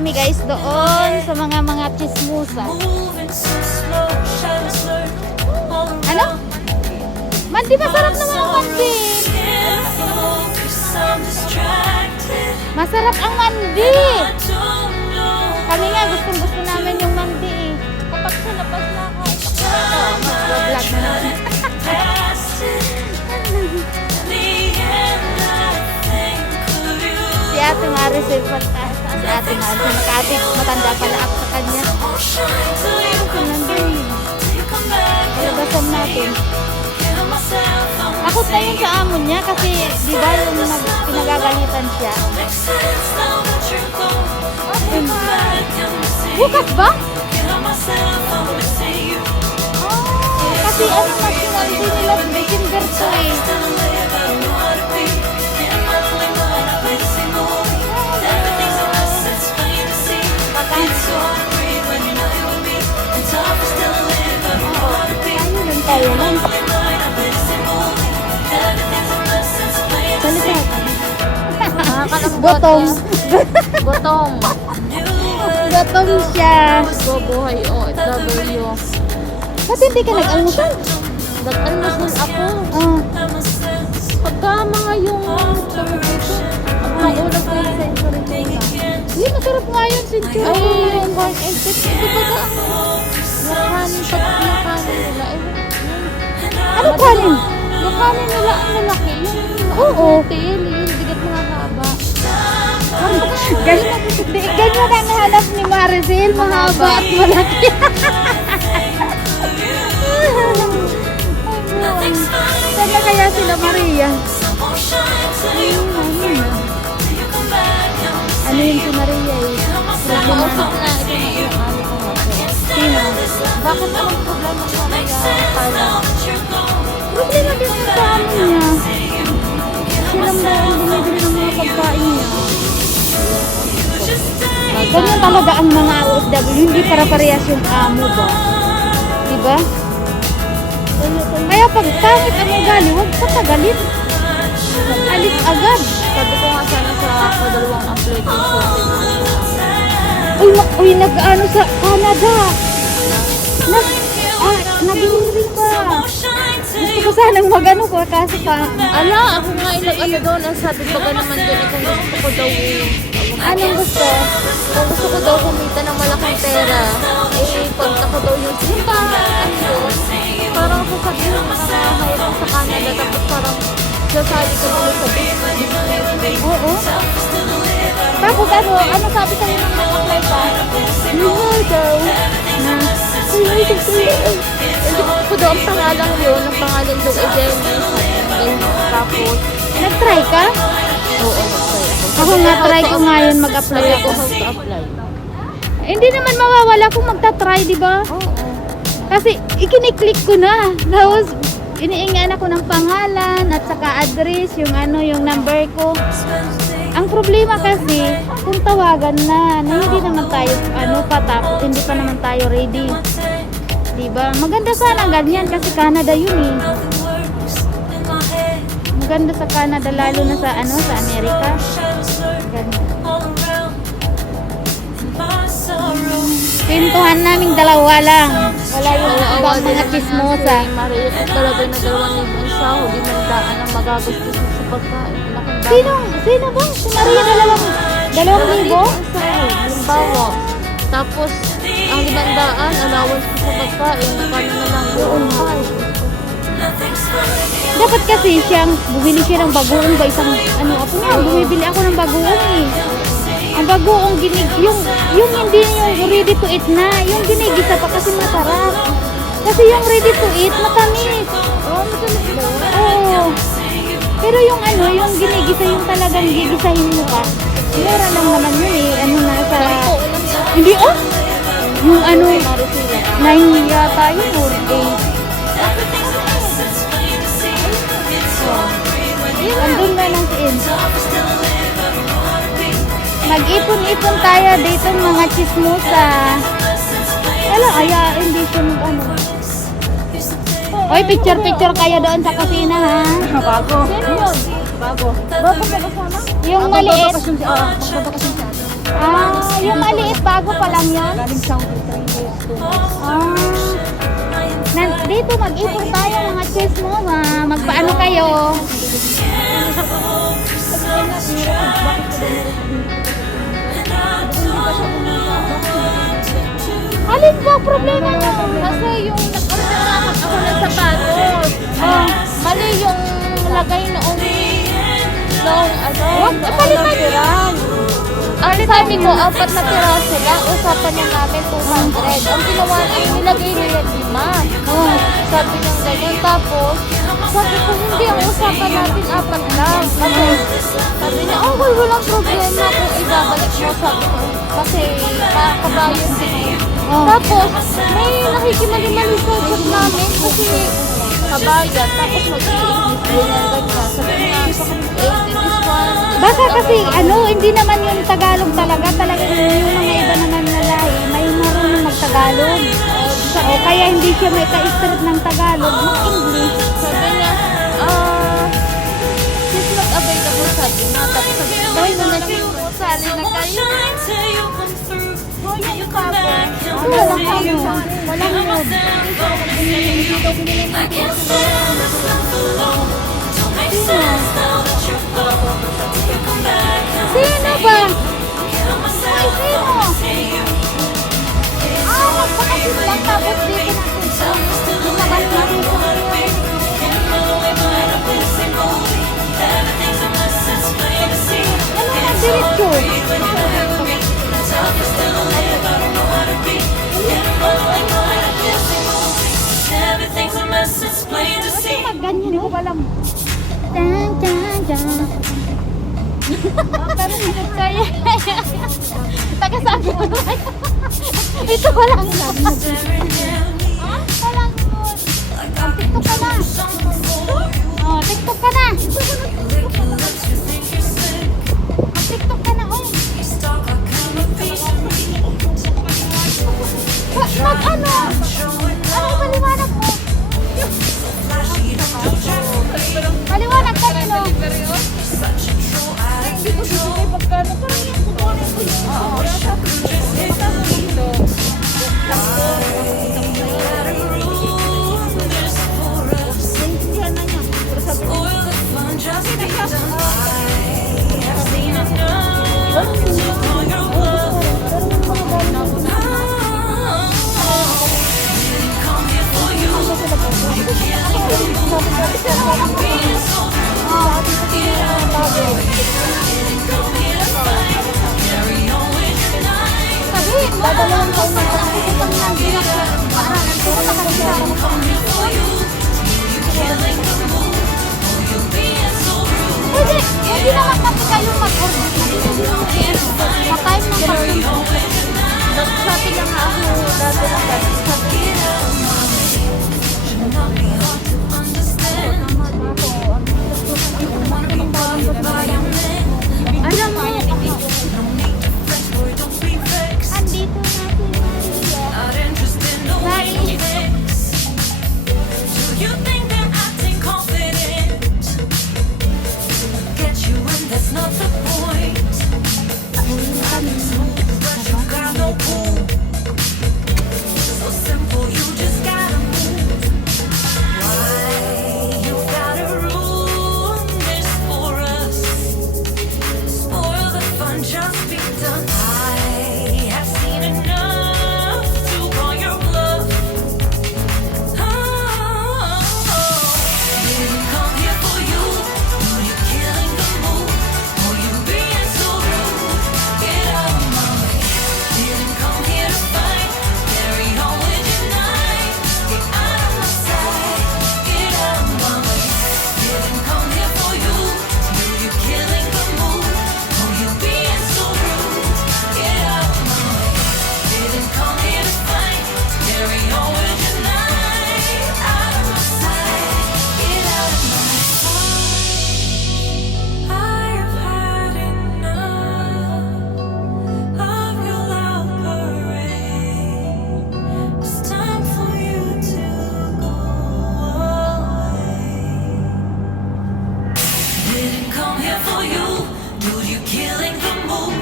kami guys doon sa mga chismosa. Ano? Mandi, masarap naman ang mandi. Masarap ang mandi. Kami nga gusto namin yung mandi eh. Kapag sa labas na ako, mag-vlog na naman. Si Ate Maricel pala. Si Ate Maricel, nakaatik, matanda pala ako sa kanya. Palabasan natin. Takot na yun sa amo niya kasi di ba yung pinagagalitan siya. Bukas ba? Kasi ano national din nila December to eh. Tayo lang. Gotong. Gotong. Gotong siya. Bubuhay OFW. Ba't hindi ka nag-almusal? Nag-almusal ako. Pagka mga yung ang ulam ko yung century tuna. Yun, masarap nga yun, Century. Ay, yung corn and chips. Hindi ba ka yung kanin nila? Ano kanin? Yung kanin nila ang malaki. Oo. Tail, yung bigat mga haba. Ganyan ang nahanap ni Maricel, mahaba at malaki. Sana kaya sila Maria? Ano yun si Maria eh? Mausap na ito na yung ano ko nga. Sino? Bakit anong problema mo kaya? Problema din sa amin niya. Silang ba ang bumibili ng mga pagkain niya? Ganyan talaga ang mga OFW, hindi para parehas yung amo ba? Diba? Kaya pag pangit ang ugali, huwag patagalin. Alis agad. Sabi ko nga sana sa padalawang application. Uy, nag-ano sa Canada. Nag-iwi pa. Gusto ko sanang mag-ano ko, kaso pa. Ala, ako nga ilag-ano doon. Ang sabi ko ka naman doon kung gusto ko daw Anong gusto? kung gusto ko daw kumita ng malaking pera, eh, pagta ko daw yung simbahan doon. Parang sasabihin mo na mayroon sa Canada, tapos parang sasali ka doon sa business. Oo. Tapos ano sabi sa'yo nang nag-apply ka? Yun daw. Hindi ko daw ang pangalan yun. Ang pangalan daw ay Dennis. Tapos, Nag-try ka? oo, nag-try ako. Ako nga, try ko ngayon mag-apply Sabi ako. ko how to apply. Hindi naman mawawala kung magta-try, di ba? Oo. Kasi ikiniklik ko na. Tapos iniingan ako ng pangalan at saka address, yung yung number ko. Ang problema kasi, kung tawagan na hindi naman tayo tapos hindi pa naman tayo ready. Diba? Maganda sana ganyan kasi Canada yun eh. Maganda sa Canada lalo na sa sa Amerika. Ganda. Pintuhan naming dalawa lang. Wala yung ibang mga chismosa. Maria, kung talaga na 2,000 sa hindi man daan ang magagastos mo sa pagkain. Sino ba? Si Maria dalawang libo? Halimbawa. Tapos, ang 500 allowance ko sa pagkain, nakano na lang doon. Dapat kasi bumili siya ng bagoong ba isang ako nga, bumibili ako ng bagoong eh. Ang bagoong yung hindi yung ready to eat na, yung ginigisa pa kasi masarap. Kasi yung ready to eat, matamis. Matamis ba? Oo. Pero yung yung ginigisa, yung talagang gigisahin mo pa, mura lang naman yun eh. Nasa, hindi yung 9 yata yun or 8. Andun na lang si Ed. Mag-ipon-ipon tayo dito mga chismosa. Wala, hindi siya Oy, picture kayo doon sa kusina ha. Bago. Sino yun? Bago. Bago ka kasama? Yung maliit. Magbabakasyon siya. Yung maliit, bago pa lang yun? Galing Saudi 3 years, 2 months. Dito mag-ipon tayo mga chess mo. Magpaano kayo? Alin ba problema mo? Kasi yung nag-order naman ako ng sapatos. Mali yung lagay noong Palitan. Ang sabi ko, 4 na piraso lang. Usapan niya namin 200. Ang ginawa niya, nilagay niya 5. Sabi niya ganyan. Tapos, sabi ko, hindi. Ang usapan natin 4 lang. Kasi, sabi niya, okay, walang problema kung ibabalik mo. Sabi ko, kasi kabayan din. Tapos, may nakikimali-mali sa chat namin. Kasi, kabayan. Tapos, mag-i-English din yan. Ganyan. Sabi niya, this one. Baka kasi hindi naman yung Tagalog talaga. Talagang yung mga iba naman na lahi, may marunong mag-Tagalog. O kaya hindi siya may ka-strip ng Tagalog, mag-English. Sabi niya, she's not available, sabi niya. Tapos sabi niya, boy, na sali na kayo. Boy, yung cover. Walang kayo. Walang mood. Sino ba? Ay, sino? Magpakasin lang tapos dito natin. Lumabas natin. Ano na, diretso? Ganyan ko palang. Tan, tan, tan. Pero hindi kaya. Tagasabi ko naman. Ito walang mood. Walang mood. TikTok ka na. TikTok ka na. TikTok ka na. Mag-ano? Ano paliwanag mo? Paliwanag ka na, no? Hindi ko sisipay pagkano. Parang yung kukunin ko yun. Naintindihan na niya. Pero sabi niya, Sabihin mo, dalawang taon na lang. Kasi pang nandito ka. Puro na kasi ako. Hindi naman kasi kayo mag-order. Matime ng pag-order. sabi niya nga ako dati na dati. Sabi niya, Alam mo, andito na si Maria. That's not the point. But you got no pull. So simple, you just gotta move. Why you gotta ruin this for us? Spoil the fun, just be done. I have seen enough to call your bluff. Didn't come here for you. You're killing the mood. Oh, you being so rude. Get out of my way. Didn't come here to fight. Carry on with your night. Get out of my sight. Get out of my way. Didn't come here for you. You're killing the mood. Oh, you being so rude. Get out of my way. Didn't come here to fight. Carry on with your night. Out of my sight. Get out of my I've had enough of your loud parade. It's time for you to go away. Didn't come here for you, dude. You're killing the mood.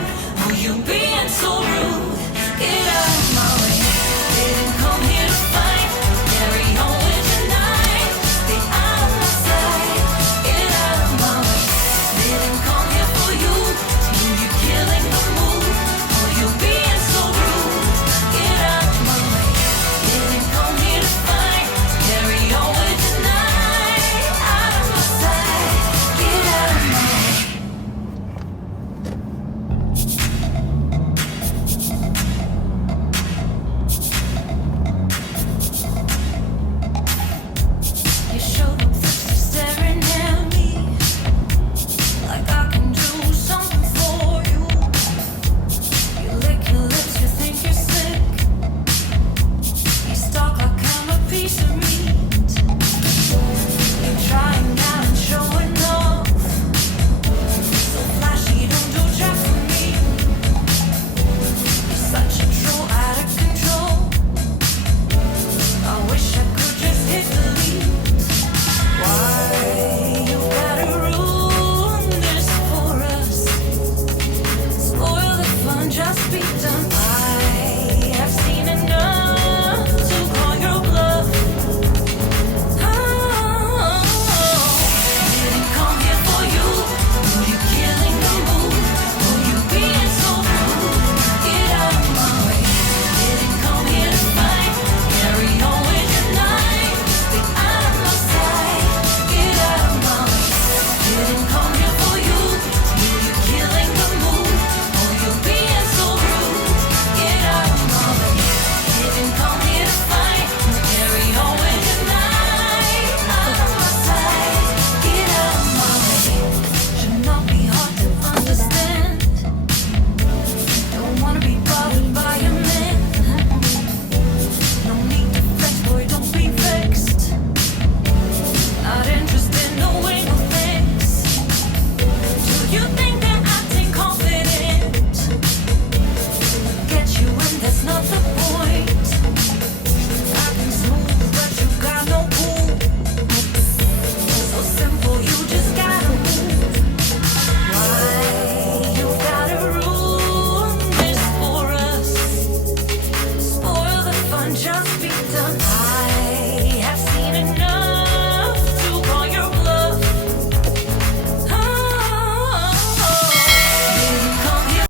Oh, you being so rude?